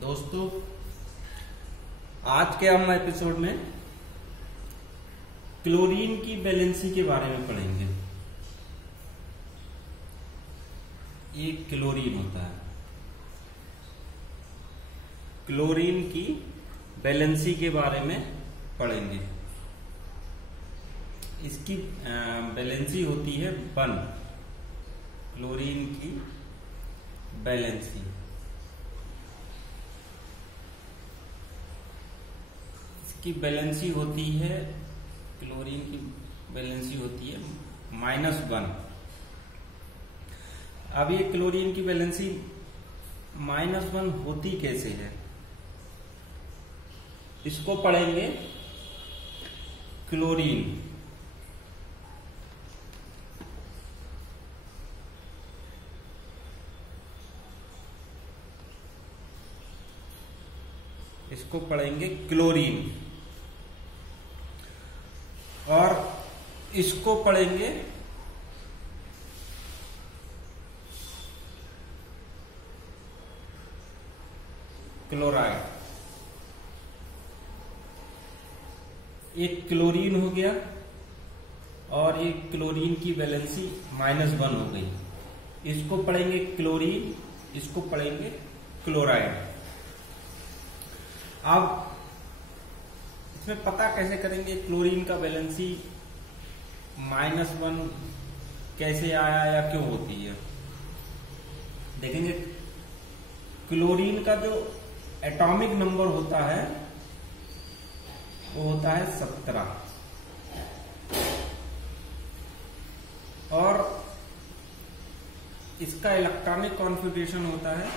दोस्तों, आज के हम एपिसोड में क्लोरीन की वैलेंसी के बारे में पढ़ेंगे। ये क्लोरीन होता है। क्लोरीन की वैलेंसी के बारे में पढ़ेंगे। इसकी वैलेंसी होती है 1। क्लोरीन की वैलेंसी की वैलेंसी होती है, क्लोरीन की वैलेंसी होती है -1। अब ये क्लोरीन की वैलेंसी -1 होती कैसे है, इसको पढ़ेंगे। क्लोरीन इसको पढ़ेंगे क्लोरीन, और इसको पढ़ेंगे क्लोराइड। एक क्लोरीन हो गया और एक क्लोरीन की वैलेंसी -1 हो गई। इसको पढ़ेंगे क्लोरीन, इसको पढ़ेंगे क्लोराइड। अब इसमें पता कैसे करेंगे क्लोरीन का वैलेंसी -1 कैसे आया या क्यों होती है। देखेंगे क्लोरीन का जो एटॉमिक नंबर होता है वो होता है 17, और इसका इलेक्ट्रॉनिक कॉन्फ़िगरेशन होता है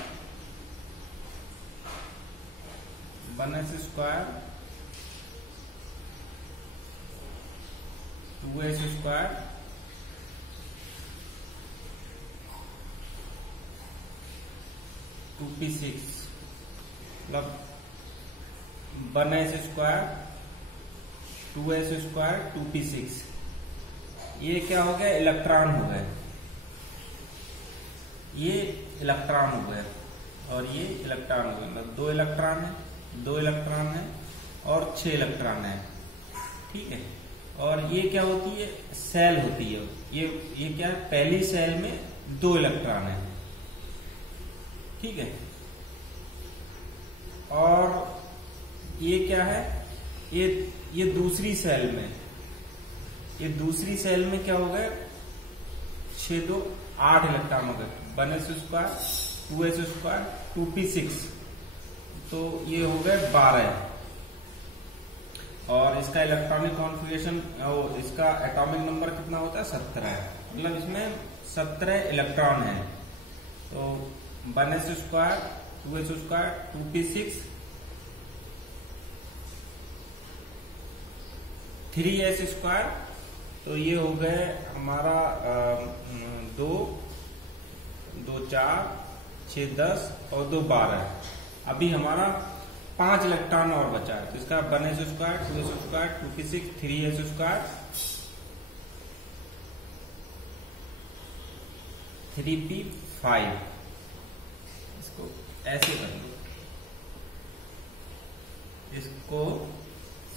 1s² 2s² 2p6, मतलब 1s² 2s² 2p6। ये क्या हो गया, इलेक्ट्रॉन हो गए। ये इलेक्ट्रॉन हो गए और ये इलेक्ट्रॉन हो गए, मतलब 2 इलेक्ट्रॉन है, 2 इलेक्ट्रॉन है और 6 इलेक्ट्रॉन है। ठीक है। और ये क्या होती है, सेल होती है। ये क्या है, पहली सेल में 2 इलेक्ट्रॉन है। ठीक है। और ये क्या है, ये दूसरी सेल में, ये दूसरी सेल में क्या हो गए, 6 2 8 इलेक्ट्रॉन हो गए। 1s² 2s² 2p6, तो ये हो गए 12। और इसका इलेक्ट्रॉनिक कॉन्फ़िगरेशन, इसका एटॉमिक नंबर कितना होता है, 17 है। मतलब इसमें 17 इलेक्ट्रॉन है। तो 1s² 2s² 2p6 3s², तो ये हो गए हमारा 2 2 4 6 10 और 2 12। अभी हमारा 5 इलेक्ट्रॉन और बचा है। तो इसका 1s² 2s² 2p6 3s² 3p5। इसको ऐसे कर लो। इसको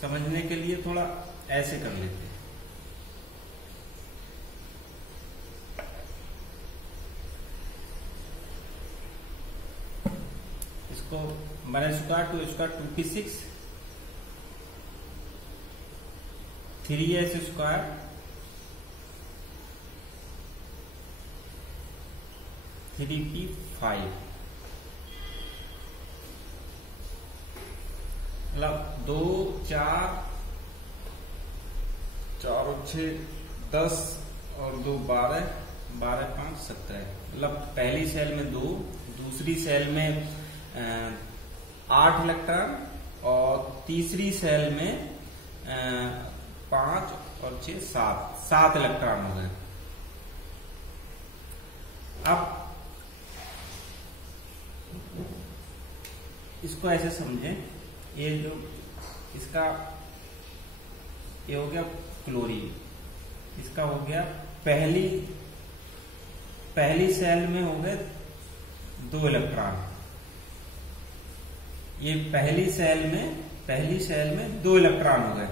समझने के लिए थोड़ा ऐसे कर लेते हैं। इसको 1s² 2s² 2p6 3s² 3p5, मतलब 2 4 4 और 6 10 और 2 12 12 5 17। मतलब पहली सेल में 2, दूसरी सेल में 8 इलेक्ट्रॉन और तीसरी सेल में 5 और 6 7 इलेक्ट्रॉन हो गए। अब इसको ऐसे समझें, ये जो इसका ये हो गया क्लोरीन, इसका हो गया पहली सेल में हो गए 2 इलेक्ट्रॉन, ये पहली सेल में 2 इलेक्ट्रॉन हो गए।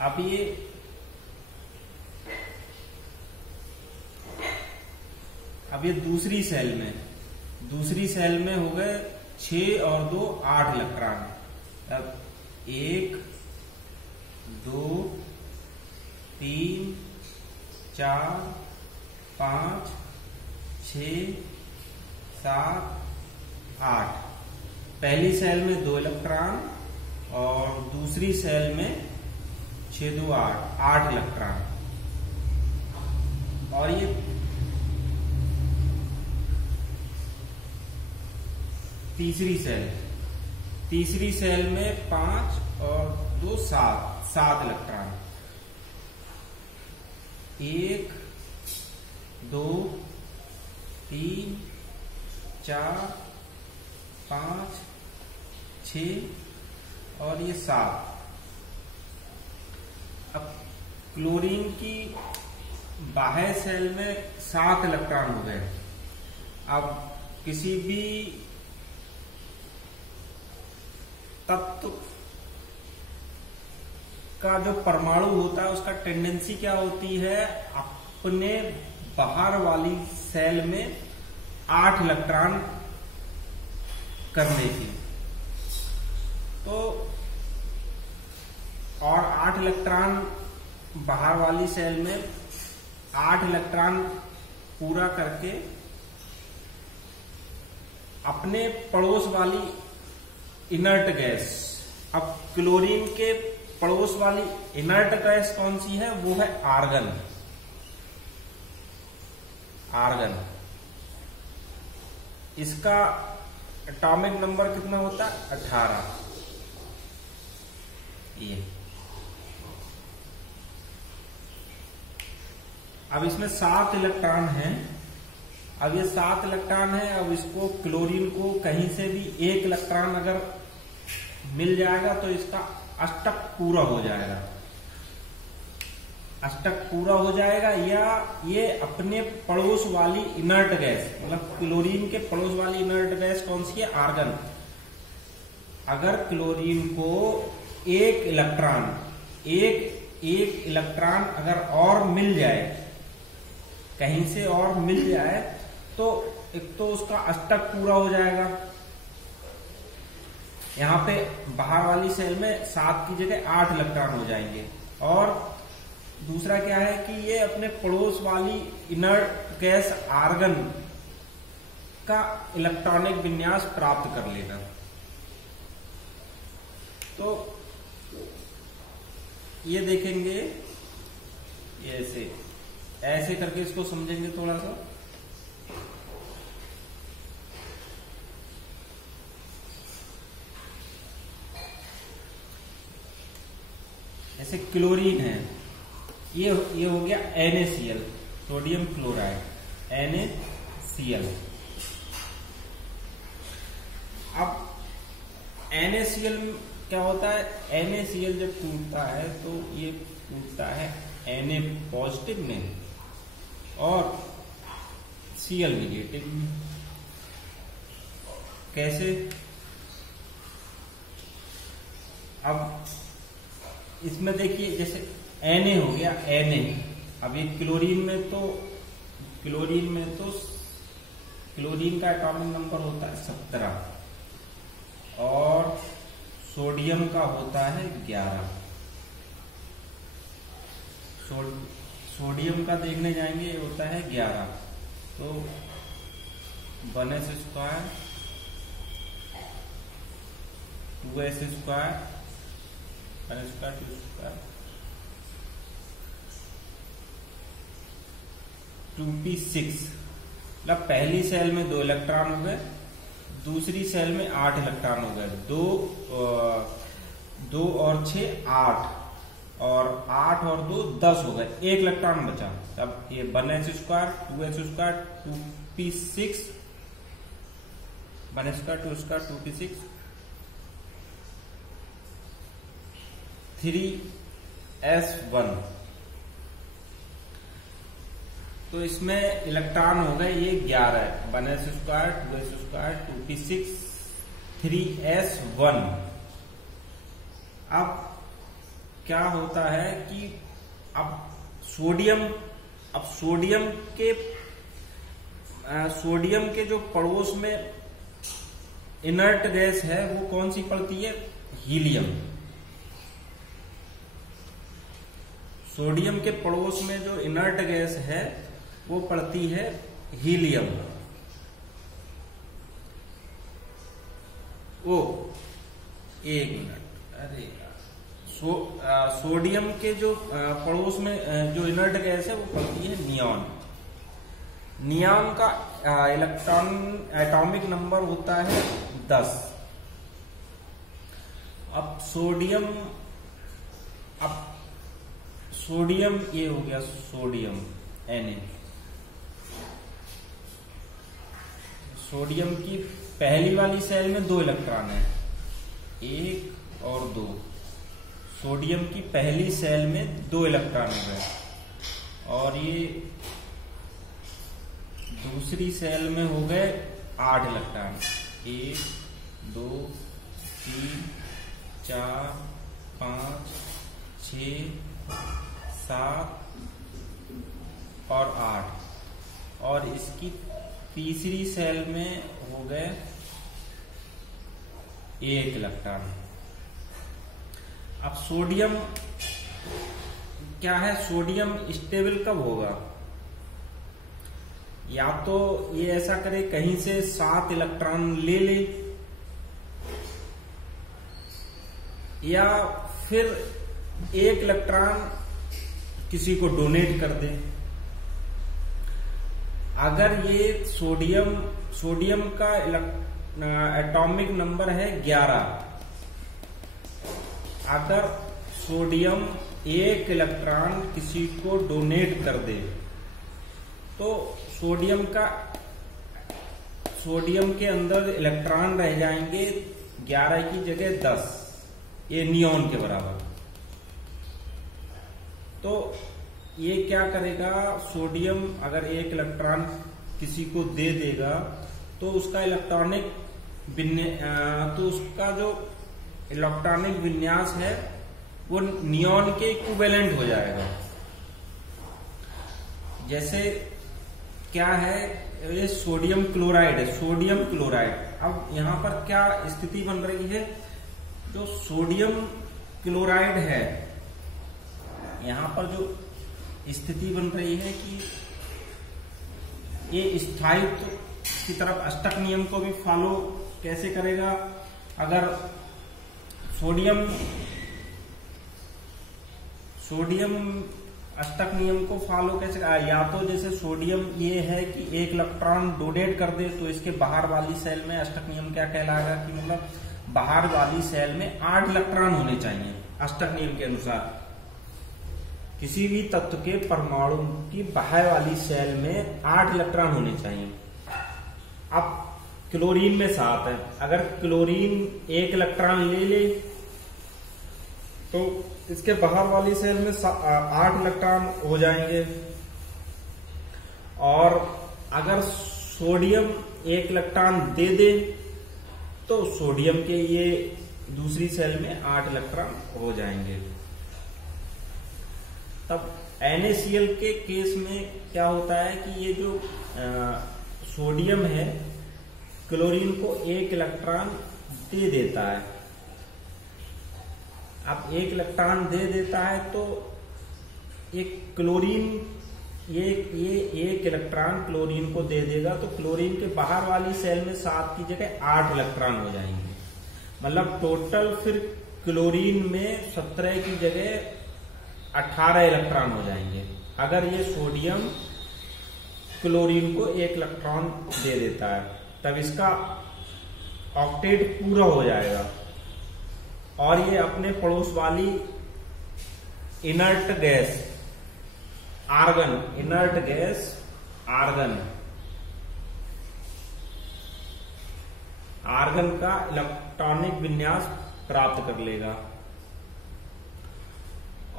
अब ये दूसरी सेल में हो गए 6 और 2 8 इलेक्ट्रॉन। अब 1 2 3 4 5 6 7 8। पहली सेल में 2 इलेक्ट्रॉन और दूसरी सेल में 6 2 8 इलेक्ट्रॉन। और ये तीसरी सेल में 5 और 2 7 इलेक्ट्रॉन। 1 2 3 4 5 6 और ये 7। अब क्लोरीन की बाह्य सेल में 7 इलेक्ट्रॉन हो गए। अब किसी भी तत्व का जो परमाणु होता है उसका टेंडेंसी क्या होती है, अपने बाहर वाली सेल में 8 इलेक्ट्रॉन करने की। तो और 8 इलेक्ट्रॉन बाहर वाली सेल में 8 इलेक्ट्रॉन पूरा करके अपने पड़ोस वाली इनर्ट गैस। अब क्लोरीन के पड़ोस वाली इनर्ट गैस कौन सी है, वो है आर्गन। इसका एटॉमिक नंबर कितना होता है, 18। ये अब इसमें 7 इलेक्ट्रॉन हैं। अब ये 7 इलेक्ट्रॉन है। अब इसको क्लोरीन को कहीं से भी 1 इलेक्ट्रॉन अगर मिल जाएगा तो इसका अष्टक पूरा हो जाएगा। या ये अपने पड़ोस वाली इनर्ट गैस, मतलब क्लोरीन के पड़ोस वाली इनर्ट गैस कौन सी है, आर्गन। अगर क्लोरीन को एक इलेक्ट्रॉन अगर और मिल जाए, कहीं से और मिल जाए, तो एक तो उसका अष्टक पूरा हो जाएगा। यहाँ पे बाहर वाली सेल में 7 की जगह 8 इलेक्ट्रॉन हो जाएंगे। और दूसरा क्या है कि ये अपने पड़ोस वाली इनर्ट गैस आर्गन का इलेक्ट्रॉनिक विन्यास प्राप्त कर लेगा। तो ये देखेंगे, ऐसे करके इसको समझेंगे थोड़ा सा। जैसे क्लोरीन है, ये हो गया NaCl, सोडियम क्लोराइड, NaCl। अब NaCl क्या होता है, NaCl जब टूटता है तो ये टूटता है Na पॉजिटिव में और Cl निगेटिव में। कैसे? अब इसमें देखिए, जैसे Na हो गया, Na। अब ये क्लोरीन का एटॉमिक नंबर होता है 17 और सोडियम का होता है 11। सोडियम का देखने जाएंगे, ये होता है 11। तो 1s square 2s square 1 square 2 square 2p6। मतलब पहली सेल में 2 इलेक्ट्रॉन हो गए, दूसरी सेल में 8 इलेक्ट्रॉन हो गए। 2 और 6 8 और 8 और 2 10 हो गए, 1 इलेक्ट्रॉन बचा। अब ये 1s square 2s square 2p6 1 square 2 square 2p6 3s1। तो इसमें इलेक्ट्रॉन हो गए ये 11, 1s square 2s square 2p6 3s1। अब क्या होता है कि अब सोडियम के जो पड़ोस में इनर्ट गैस है वो कौन सी पड़ती है? हीलियम। सोडियम के पड़ोस में जो इनर्ट गैस है वो पड़ती है हीलियम। ओ एक मिनट, अरे सोडियम के जो पड़ोस में जो इनर्ट गैस है वो पड़ती है नियॉन। नियॉन का इलेक्ट्रॉन एटॉमिक नंबर होता है 10। अब सोडियम ये हो गया सोडियम Na। सोडियम की पहली वाली सेल में 2 इलेक्ट्रॉन है, 1 और 2। सोडियम की पहली सेल में 2 इलेक्ट्रॉन हो गए, और ये दूसरी सेल में हो गए 8 इलेक्ट्रॉन। 1 2 3 4 5 6 7 और 8, और इसकी तीसरी सेल में हो गए 1 इलेक्ट्रॉन। अब सोडियम क्या है? सोडियम स्टेबल कब होगा? या तो ये ऐसा करे कहीं से 7 इलेक्ट्रॉन ले ले, या फिर 1 इलेक्ट्रॉन किसी को डोनेट कर दे। अगर ये सोडियम का एटॉमिक नंबर है 11, अगर सोडियम 1 इलेक्ट्रॉन किसी को डोनेट कर दे तो सोडियम के अंदर इलेक्ट्रॉन रह जाएंगे 11 की जगह 10, ये नियॉन के बराबर। तो ये क्या करेगा? सोडियम अगर 1 इलेक्ट्रॉन किसी को दे देगा तो उसका जो इलेक्ट्रॉनिक विन्यास है वो नियॉन के इक्विवेलेंट हो जाएगा। जैसे क्या है, ये सोडियम क्लोराइड है, सोडियम क्लोराइड। अब यहां पर क्या स्थिति बन रही है? जो सोडियम क्लोराइड है, यहां पर जो स्थिति बन रही है कि ये स्थायित्व की तरफ अष्टक नियम को भी फॉलो कैसे करेगा? अगर सोडियम अष्टक नियम को फॉलो कैसे? या तो जैसे सोडियम ये है कि 1 इलेक्ट्रॉन डोनेट कर दे तो इसके बाहर वाली सेल में अष्टक नियम क्या कहलाएगा कि मतलब बाहर वाली सेल में 8 इलेक्ट्रॉन होने चाहिए अष्टक नियम के अनुसार। किसी भी तत्व के परमाणु की बाहर वाली सेल में 8 इलेक्ट्रॉन होने चाहिए। अब क्लोरीन में 7 है, अगर क्लोरीन 1 इलेक्ट्रॉन ले ले तो इसके बाहर वाली सेल में 8 इलेक्ट्रॉन हो जाएंगे। और अगर सोडियम 1 इलेक्ट्रॉन दे दे तो सोडियम के ये दूसरी सेल में 8 इलेक्ट्रॉन हो जाएंगे। तब NaCl के केस में क्या होता है कि ये जो सोडियम है क्लोरीन को 1 इलेक्ट्रॉन दे देता है। अब 1 इलेक्ट्रॉन दे देता है तो एक क्लोरीन ये 1 इलेक्ट्रॉन क्लोरीन को दे देगा तो क्लोरीन के बाहर वाली सेल में 7 की जगह 8 इलेक्ट्रॉन हो जाएंगे। मतलब टोटल फिर क्लोरीन में 17 की जगह 18 इलेक्ट्रॉन हो जाएंगे अगर ये सोडियम क्लोरीन को 1 इलेक्ट्रॉन दे देता है। तब इसका ऑक्टेट पूरा हो जाएगा और ये अपने पड़ोस वाली इनर्ट गैस आर्गन का इलेक्ट्रॉनिक विन्यास प्राप्त कर लेगा।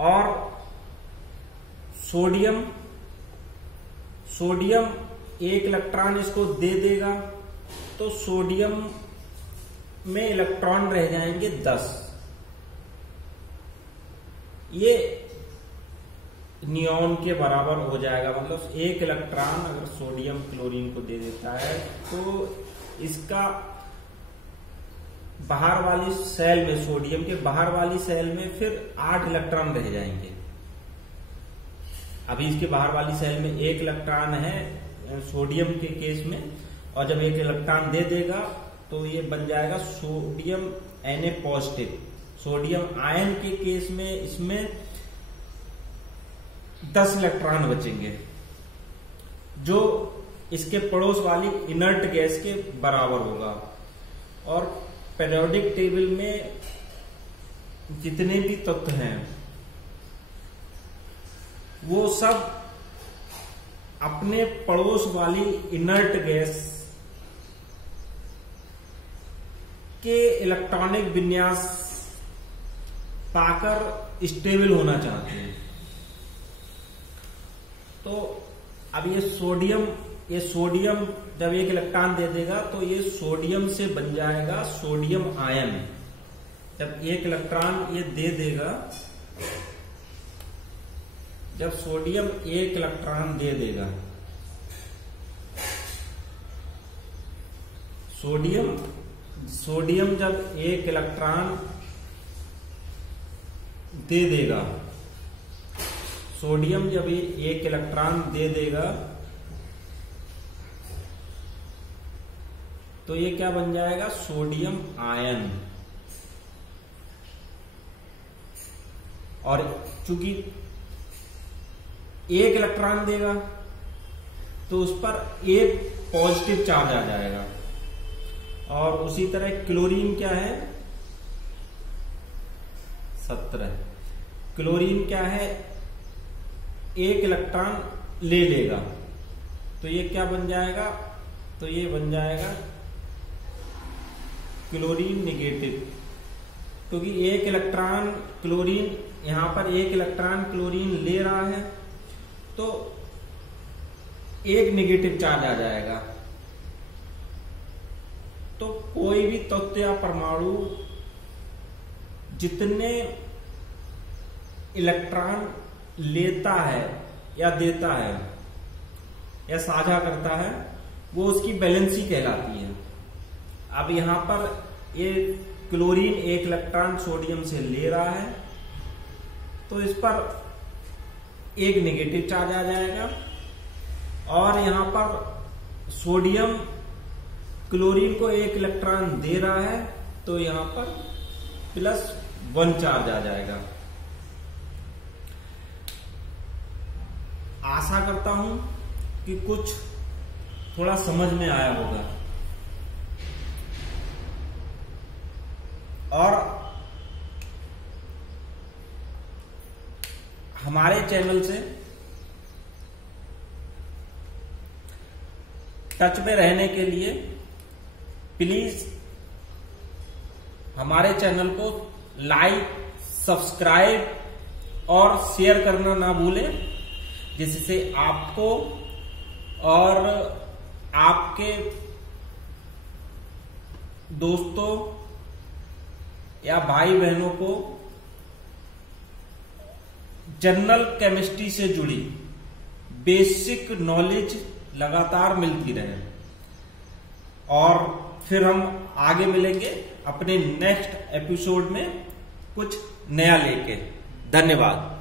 और सोडियम 1 इलेक्ट्रॉन इसको दे देगा तो सोडियम में इलेक्ट्रॉन रह जाएंगे 10। ये नियॉन के बराबर हो जाएगा। मतलब एक इलेक्ट्रॉन अगर सोडियम क्लोरीन को दे देता है तो इसका बाहर वाली सेल में, सोडियम के बाहर वाली सेल में फिर 8 इलेक्ट्रॉन रह जाएंगे। अभी इसके बाहर वाली सेल में 1 इलेक्ट्रॉन है सोडियम के केस में, और जब 1 इलेक्ट्रॉन दे देगा तो ये बन जाएगा sodium Na positive. Sodium ion के केस में इसमें 10 इलेक्ट्रॉन बचेंगे, जो इसके पड़ोस वाली इनर्ट गैस के बराबर होगा। और पीरियोडिक टेबल में जितने भी तत्व हैं वो सब अपने पड़ोस वाली इनर्ट गैस के इलेक्ट्रॉनिक विन्यास पाकर स्टेबल होना चाहते हैं। तो अब ये सोडियम जब 1 इलेक्ट्रॉन दे देगा तो ये सोडियम से बन जाएगा सोडियम आयन। जब 1 इलेक्ट्रॉन ये दे देगा, जब सोडियम 1 इलेक्ट्रॉन दे देगा, सोडियम जब 1 इलेक्ट्रॉन दे देगा, सोडियम जब 1 इलेक्ट्रॉन दे देगा तो ये क्या बन जाएगा? Sodium ion. और चूंकि 1 इलेक्ट्रॉन देगा तो उस पर 1 पॉजिटिव चार्ज आ जाएगा। और उसी तरह क्लोरीन क्या है? 17। क्लोरीन क्या है? 1 इलेक्ट्रॉन ले लेगा तो ये क्या बन जाएगा? तो ये बन जाएगा क्लोरीन नेगेटिव, क्योंकि 1 इलेक्ट्रॉन क्लोरीन, यहां पर 1 इलेक्ट्रॉन क्लोरीन ले रहा है तो 1 नेगेटिव चार्ज आ जाएगा। तो कोई भी तत्व या परमाणु जितने इलेक्ट्रॉन लेता है या देता है या साझा करता है वो उसकी बैलेंसी कहलाती है। अब यहां पर ये क्लोरीन 1 इलेक्ट्रॉन सोडियम से ले रहा है तो इस पर 1 नेगेटिव चार्ज आ जाएगा, और यहां पर सोडियम क्लोरीन को 1 इलेक्ट्रॉन दे रहा है तो यहां पर +1 चार्ज आ जाएगा। आशा करता हूं कि कुछ थोड़ा समझ में आया होगा। और हमारे चैनल से टच में रहने के लिए प्लीज हमारे चैनल को लाइक, सब्सक्राइब और शेयर करना ना भूलें, जिससे आपको और आपके दोस्तों या भाई बहनों को जनरल केमिस्ट्री से जुड़ी बेसिक नॉलेज लगातार मिलती रहे। और फिर हम आगे मिलेंगे अपने नेक्स्ट एपिसोड में कुछ नया लेके। धन्यवाद।